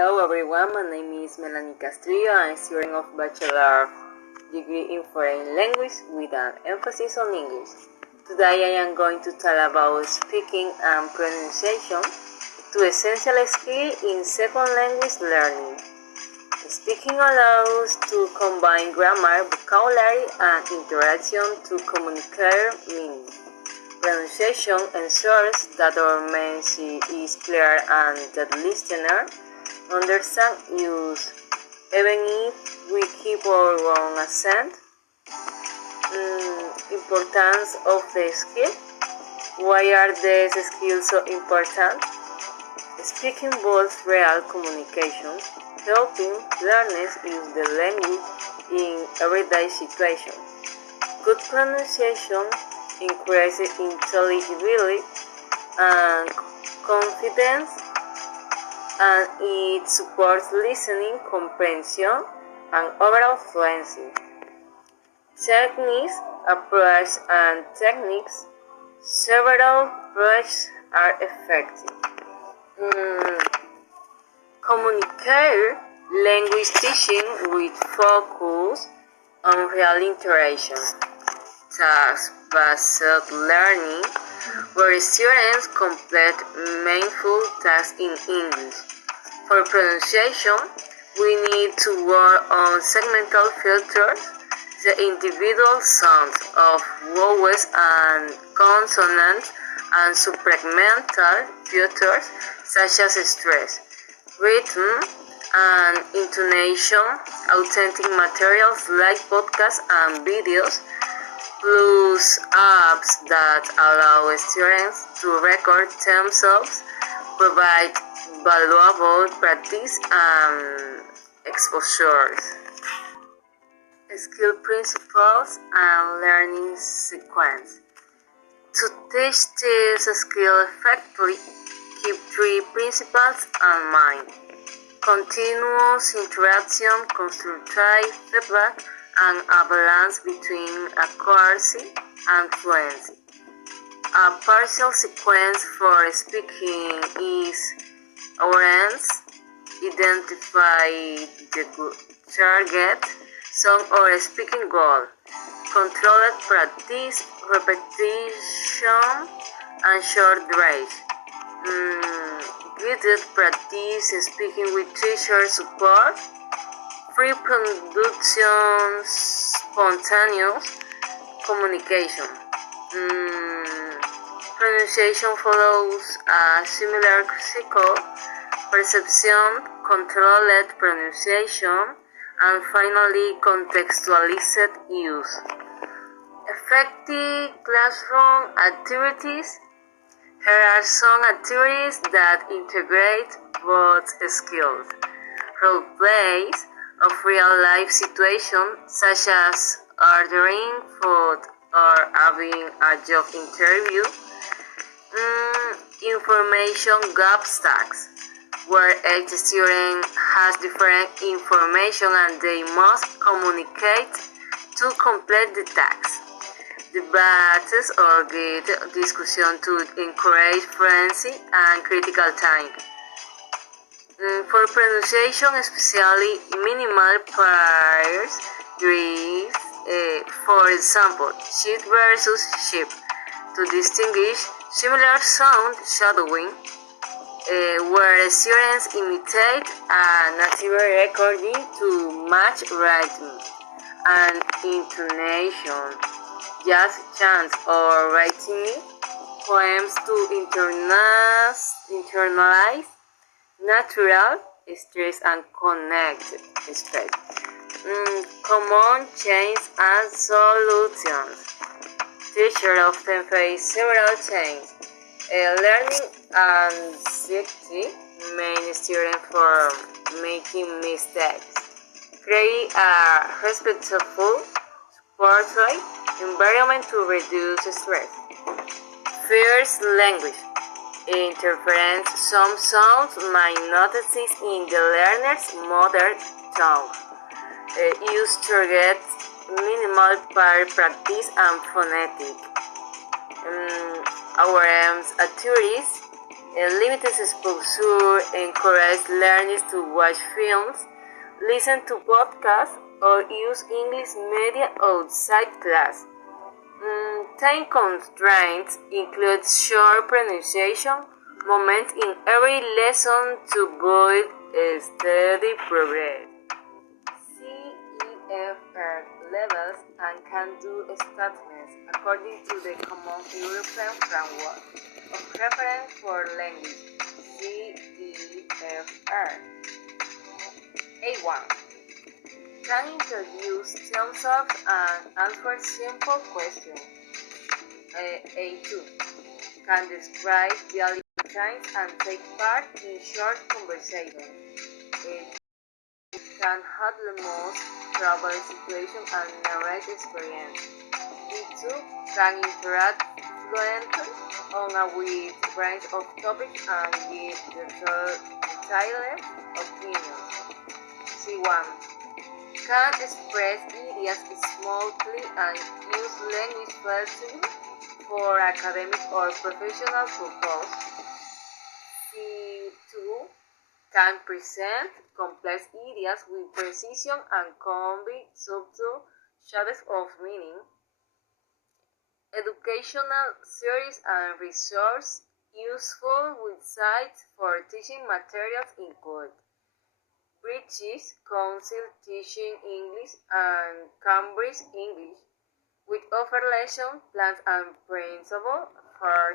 Hello everyone, my name is Melanie Castrillo. I'm a student of Bachelor degree in Foreign Language with an emphasis on English. Today I am going to talk about speaking and pronunciation, two essential skills in second language learning. Speaking allows to combine grammar, vocabulary, and interaction to communicate meaning. Pronunciation ensures that our message is clear and that listeners understand use, even if we keep our own accent. Importance of the skill. Why are these skills so important? Speaking involves real communication, helping learners use the language in everyday situations. Good pronunciation increases intelligibility and confidence, and it supports listening comprehension and overall fluency. Techniques, approach, and techniques. Several approaches are effective. Communicate language teaching with focus on real interaction. Task-based learning, where students complete meaningful tasks in English. For pronunciation, we need to work on segmental filters, the individual sounds of vowels and consonants, and supramental filters such as stress, rhythm, and intonation. Authentic materials like podcasts and videos, plus apps that allow students to record themselves, provide valuable practice and exposures. Skill principles and learning sequence. To teach this skill effectively, keep three principles in mind: continuous interaction, constructive feedback, and a balance between accuracy and fluency. A partial sequence for speaking is awareness, identify the target, song or speaking goal, controlled practice, repetition, and short breaks. Guided practice, speaking with teacher support, free production, spontaneous communication. Pronunciation follows a similar cycle: perception, controlled pronunciation, and finally contextualized use. Effective classroom activities. Here are some activities that integrate both skills. Role plays of real-life situations such as ordering food or having a job interview. Information gap stacks, where each student has different information and they must communicate to complete the task. Debates or guide discussion to encourage fluency and critical thinking. For pronunciation, especially minimal priors, drills, for example, sheep versus sheep, to distinguish similar sound shadowing, where students imitate a native recording to match rhythm and intonation, jazz chants or writing poems to internalize natural stress and connect space. Common changes and solutions. Teachers often face several changes. Learning anxiety main students for making mistakes. Create a respectful, supportive environment to reduce stress. First language. Interference. Some sounds might not exist in the learner's mother tongue. Use target minimal pair practice and phonetic. Our activities Limited exposure encourages learners to watch films, listen to podcasts, or use English media outside class. Time constraints include short pronunciation moments in every lesson to build steady progress. CEFR levels and can-do statements according to the Common European Framework of Reference for Language CEFR. A1 can introduce themselves and answer simple questions. A2 can describe daily routines and take part in short conversations. Can handle most trouble situations and narrate experience. B2 can interact fluently on a wide range of topics and give detailed opinions. C1 can express ideas smoothly and use language flexibly for academic or professional purposes. C2 can present complex ideas with precision and convey subtle shades of meaning. Educational series and resources useful websites for teaching materials include British Council Teaching English and Cambridge English, which offer lesson plans and principles for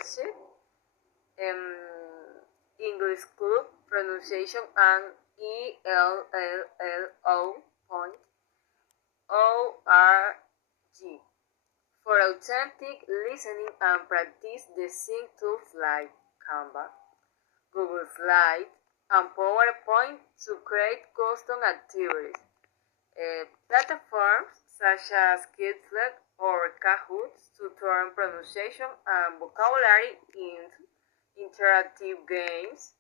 English Club, Pronunciation and ELLO.org. For authentic listening and practice the sync tools like Canva, Google Slides, and PowerPoint to create custom activities. Platforms such as Quizlet or Kahoot to turn pronunciation and vocabulary into interactive games.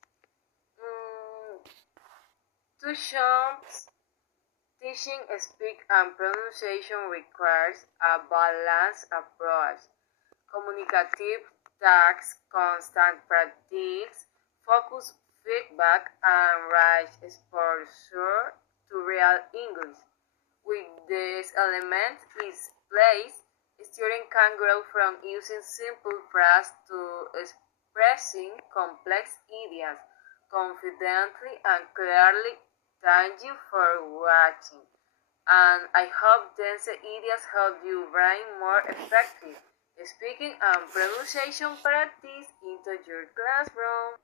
Tuitions teaching speak and pronunciation requires a balanced approach. Communicative tasks, constant practice, focus feedback, and right exposure to real English. With these elements in place, students can grow from using simple phrases to expressing complex ideas confidently and clearly. Thank you for watching, and I hope these ideas help you bring more effective speaking and pronunciation practice into your classroom.